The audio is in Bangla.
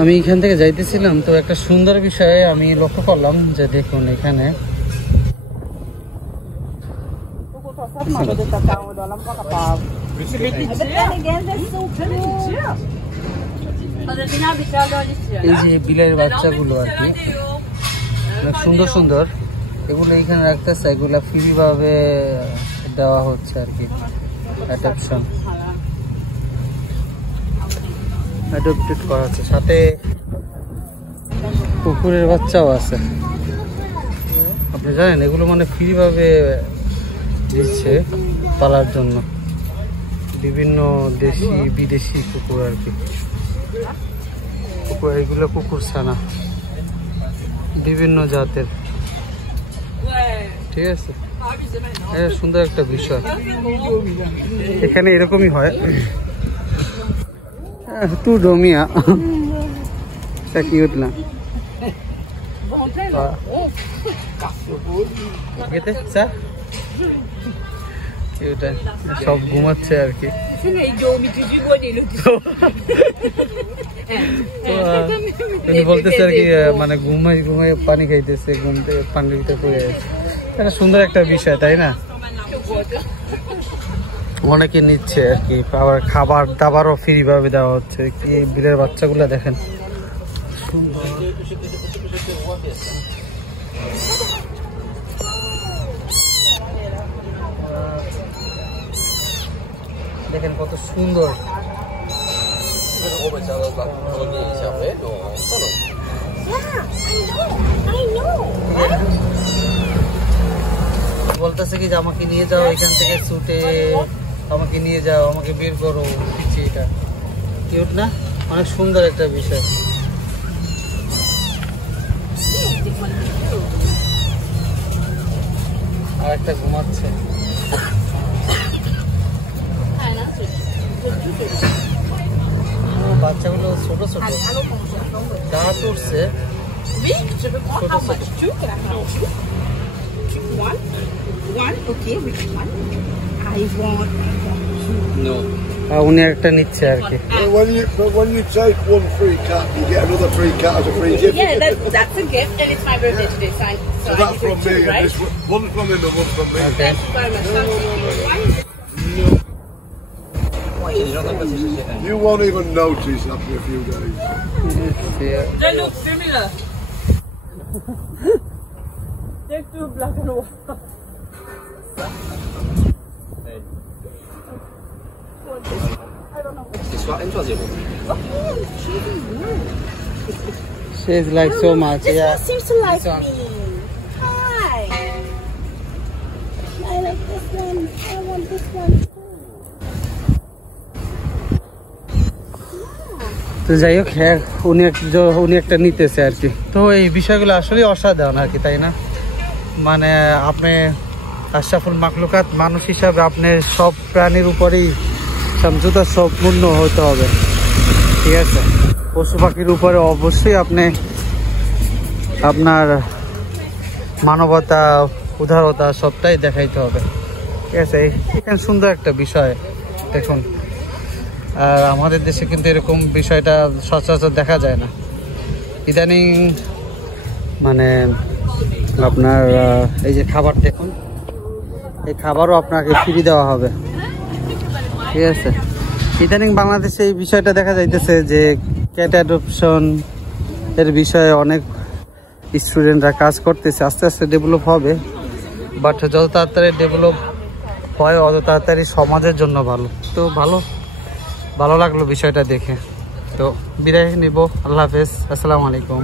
আমি এখান থেকে যাইতেছিলাম, তো একটা সুন্দর বিষয় আমি লক্ষ্য করলাম যে দেখুন এখানে এই যে বিলের বাচ্চাগুলো আর কি অনেক সুন্দর সুন্দর, এগুলো এখানে রাখতেছে, এগুলা ফ্রি ভাবে দেওয়া হচ্ছে আর কি, অ্যাডপশন অ্যাডপ্টেড করা আছে, সাথে কুকুরের বাচ্চাও আছে। আপনি জানেন এগুলো মানে ফ্রি ভাবে দিচ্ছে পালার জন্য, বিভিন্ন দেশি বিদেশি কুকুর আর কি, কুকুর এগুলো কুকুর ছানা বিভিন্ন জাতের, ঠিক আছে। সুন্দর একটা বিষয়, এখানে এরকমই হয়। তু ডোমিয়া কিউট না সব ঘুমাচ্ছে আর কি। বলতেছে আর কি মানে ঘুমাই ঘুমাই পানি খাইতেছে, ঘুম থেকে পানির ভিতরে পড়ে যাচ্ছে। এটা সুন্দর একটা বিষয়, তাই না? অনেকে নিচ্ছে আর কি, আবার খাবার দাবারও ফ্রি ভাবে দেওয়া হচ্ছে। কি বিলের বাচ্চাগুলো দেখেন সুন্দর, দেখেন কত সুন্দর। বলতেছে কি যে আমাকে নিয়ে যাও এখান থেকে ছুটে, আমাকে নিয়ে যাও, আমাকে বের করো, দিচ্ছি। এটা কিউট না? অনেক সুন্দর একটা বিষয়। আর একটা ঘুমাচ্ছে। বাচ্চাগুলো ছোট ছোট, দাঁত উঠছে। উনি একটা নিচ্ছে আর কি। When you take one free cat, you get another free cat as a free gift. Yeah, that's a gift, and it's my birthday today, so that's from me, right? One from him and one from me. Okay. Thank you very much. You won't even notice after a few days. They look similar. They're two black and white. She's like so much. This Yeah. one seems to like This one. me. Hi. I like this one. I want this one too. তো যাই হোক, উনি একটা নিতেছে আর কি। তো এই বিষয়গুলো আসলে অসাধারণ আর কি, তাই না? মানে আপনি আশরাফুল মাখলুকাত মানুষ হিসাবে আপনি সব প্রাণীর উপরেই সমঝোতা সম্পূর্ণ হতে হবে, ঠিক আছে? পশু পাখির উপরে অবশ্যই আপনি আপনার মানবতা, উদারতা সবটাই দেখাইতে হবে, ঠিক আছে? এখানে সুন্দর একটা বিষয় দেখুন। আর আমাদের দেশে কিন্তু এরকম বিষয়টা সচরাচর দেখা যায় না। ইদানিং মানে আপনার এই যে খাবার দেখুন, এই খাবারও আপনাকে ফ্রি দেওয়া হবে, ঠিক আছে? ইদানিং বাংলাদেশে এই বিষয়টা দেখা যাইতেছে যে ক্যাট অ্যাডপশন এর বিষয়ে অনেক স্টুডেন্টরা কাজ করতেছে, আস্তে আস্তে ডেভেলপ হবে। বাট যত তাড়াতাড়ি ডেভেলপ হয় অত তাড়াতাড়ি সমাজের জন্য ভালো। তো ভালো লাগলো বিষয়টা দেখে। তো বিদায় নিব, আল্লাহ হাফেজ, আসসালামু আলাইকুম।